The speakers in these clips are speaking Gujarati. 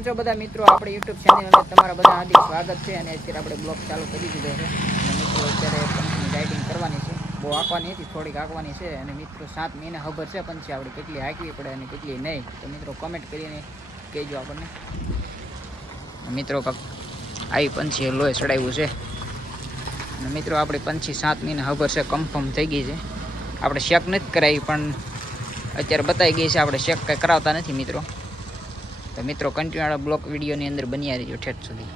કેમ છો બધા મિત્રો? આપણે યુટ્યુબ ચેનલમાં તમારા બધા હાર્દિક સ્વાગત છે. અને અત્યારે આપણે બ્લોગ ચાલુ કરી દીધો છે. મિત્રો અત્યારે પંચની રાઇડિંગ કરવાની છે. બહુ આંકવાની હતી, થોડીક આંકવાની છે. અને મિત્રો 7 મહિના ખબર છે પંચી આપણે કેટલી હાંકવી પડે અને કેટલી નહીં. તો મિત્રો કમેન્ટ કરીને કહેજો આપણને. મિત્રો આવી પંછી લોહી ચડાવ્યું છે. અને મિત્રો આપણી પંછી 7 મહિના ખબર છે કન્ફર્મ થઈ ગઈ છે. આપણે શેક નથી કરાવી, પણ અત્યારે બતાવી ગઈ છે. આપણે શેક કંઈ કરાવતા નથી મિત્રો. તો મિત્રો કન્ટિન્યુ બ્લોક વિડીયોની અંદર બન્યા રહીજો ઠેઠ સુધી.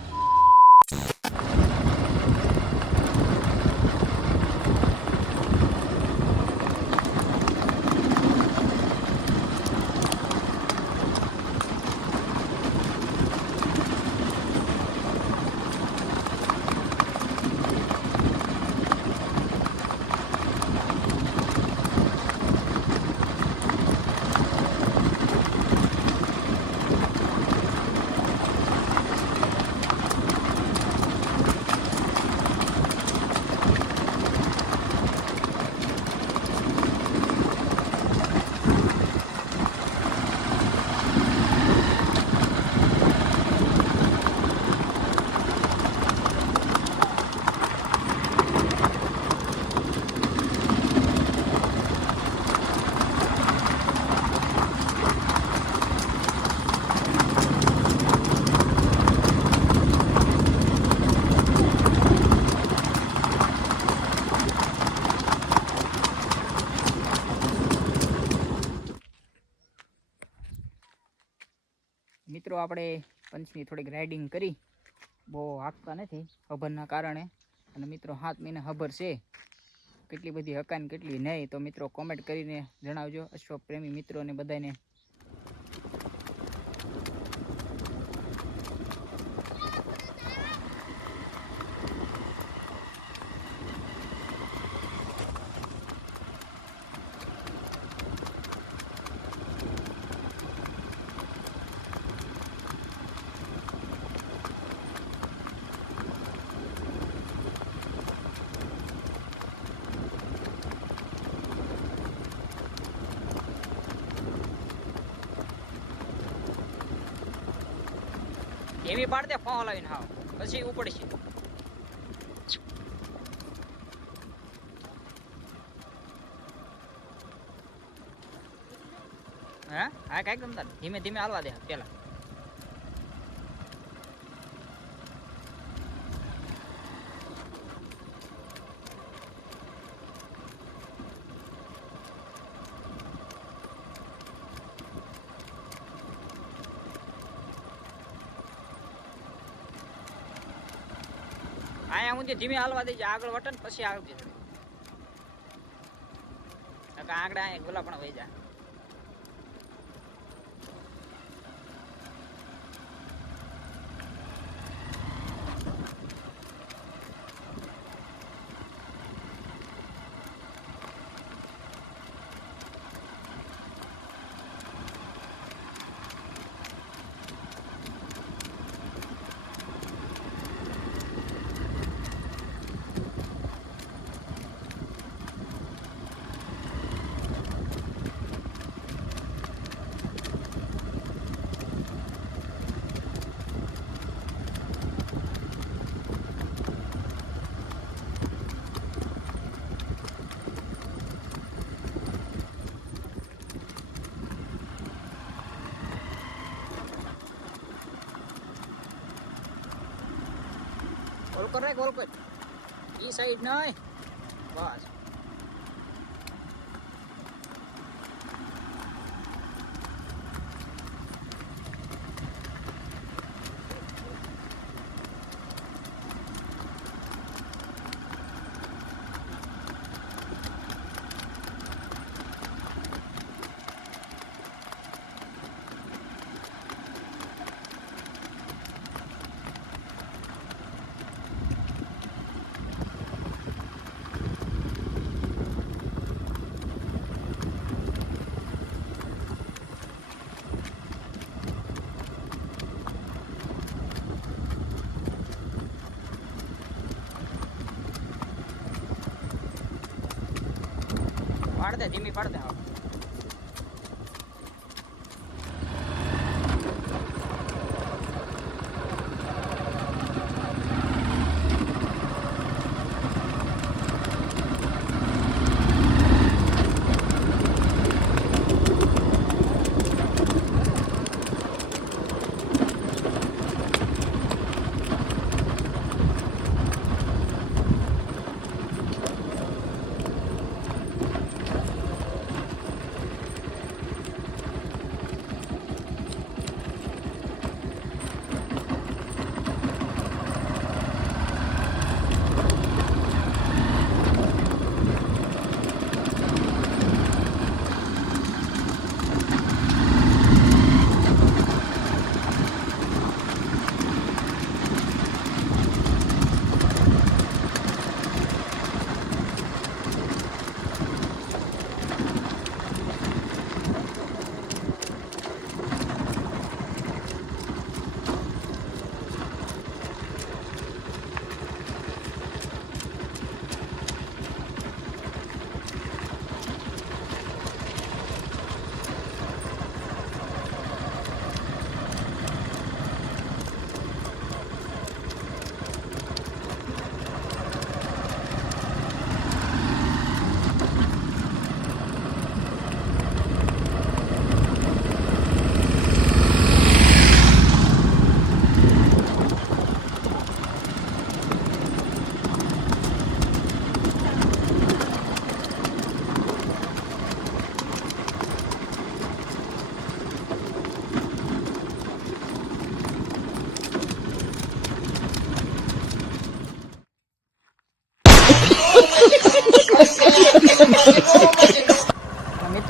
મિત્રો આપણે પંચની થોડીક રાઇડિંગ કરી, બહુ હાંકતા નથી ખબરના કારણે. અને મિત્રો 7 મહિના ખબર છે કેટલી બધી હકાન કેટલી નહીં. તો મિત્રો કોમેન્ટ કરીને જણાવજો અશ્વ પ્રેમી મિત્રોને બધાને. એવી પાડતે ફોન હલાવીને હાવ પછી ઉપડશે. હા કઈક ગમતા ધીમે ધીમે હાલવા દે પેલા. અહીંયા હું ધીમે હાલવા દેજે, આગળ વટન પછી આગળ જશે. આગળ અહીંયા ગોલા પણ વહી જાય. ગોલ કર રે, ગોલ કર. ઈ સાઈડ નહીં, બસ. પાડ દે, ધીમી પાડ દે.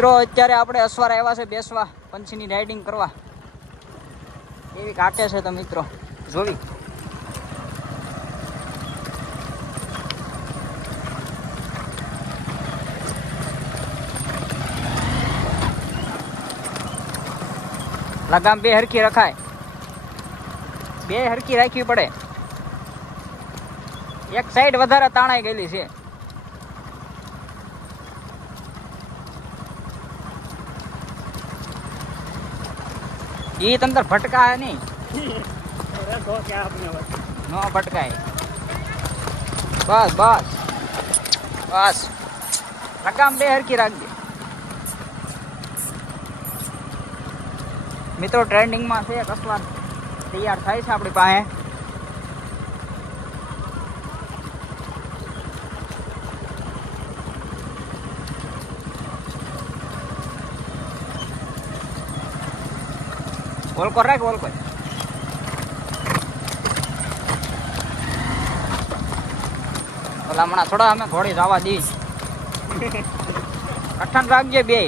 મિત્રો અત્યારે આપણે અસવાર આવ્યા છે બેસવા, પંછીની રાઇડિંગ કરવા. એવી કાકે છે તો મિત્રો જોવી. લગામ બે હરખી રખાય, બે હરખી રાખવી પડે. એક સાઈડ વધારે તાણાઈ ગયેલી છે. ઈ તંતર ભટકાય નહીં, નો ભટકાય. બસ બસ બસ, લગામ બે હરખી રાખજે. મિત્રો ટ્રેન્ડિંગમાં છે કસવા તૈયાર થાય છે આપણી પાસે. ઓલકો રાખ, ઓલકો. ઓલા હમણાં થોડા અમે ઘોડી જવા દી. કઠણ રાખજે બે.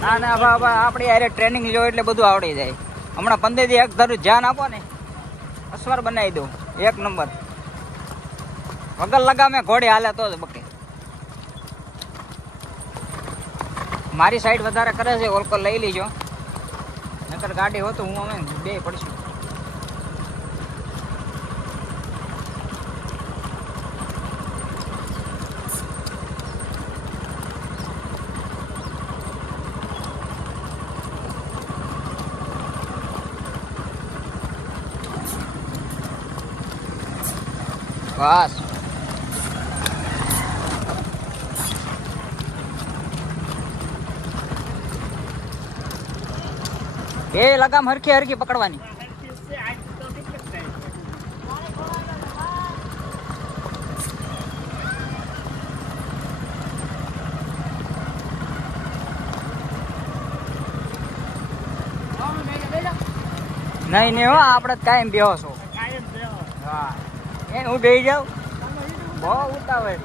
ના ના બાબા, આપણી યારે ટ્રેનિંગ લો એટલે બધું આવડી જાય. હમણાં 15 દી એક ધારું ધ્યાન આપો ને, અસવાર બનાવી દઉં 1 નંબર. વગર લગામે ઘોડી હાલે તો જ બકે. મારી સાઈડ વધારે કરે છે, ઓલકો લઈ લીજો, નકર ગાડી હોતો હું અમે બે પડશું. બસ એ લગામ હરખી હરખી પકડવાની. નહીં નહીં હો, આપણે કાયમ બેહો છો. હા એ હું બેહી જાઉં, બહુ ઉતાવળ.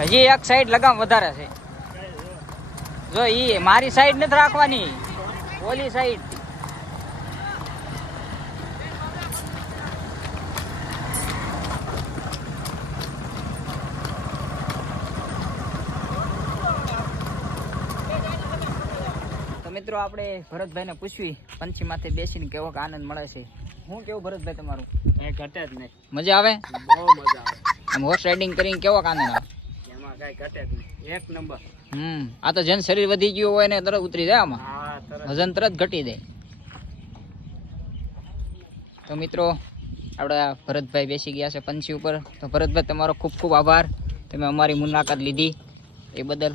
હજી એક સાઈડ લગામ વધારે છે. જો ઈ મારી સાઈડ નથી રાખવાની, ઓલી સાઈડ. મિત્રો આપણે ભરતભાઈને પૂછવી પંછી માથે બેસીને કેવો આનંદ મળે છે. હું કેવું ભરતભાઈ તમારું? એ ઘટે જ નહીં, મજા આવે, બહુ મજા આવે. આમ હોર્સ રાઇડિંગ કરીને કેવો આનંદ આવે? એમાં કઈ ઘટે જ નહીં, 1 નંબર. આ તો જેન શરીર વધી ગયું હોય ને તરત ઉતરી જાય આમાં, વજન તરત ઘટી જાય. તો મિત્રો આપણા ભરતભાઈ બેસી ગયા છે પંછી ઉપર. તો ભરતભાઈ તમારો ખૂબ ખૂબ આભાર, તમે અમારી મુલાકાત લીધી એ બદલ.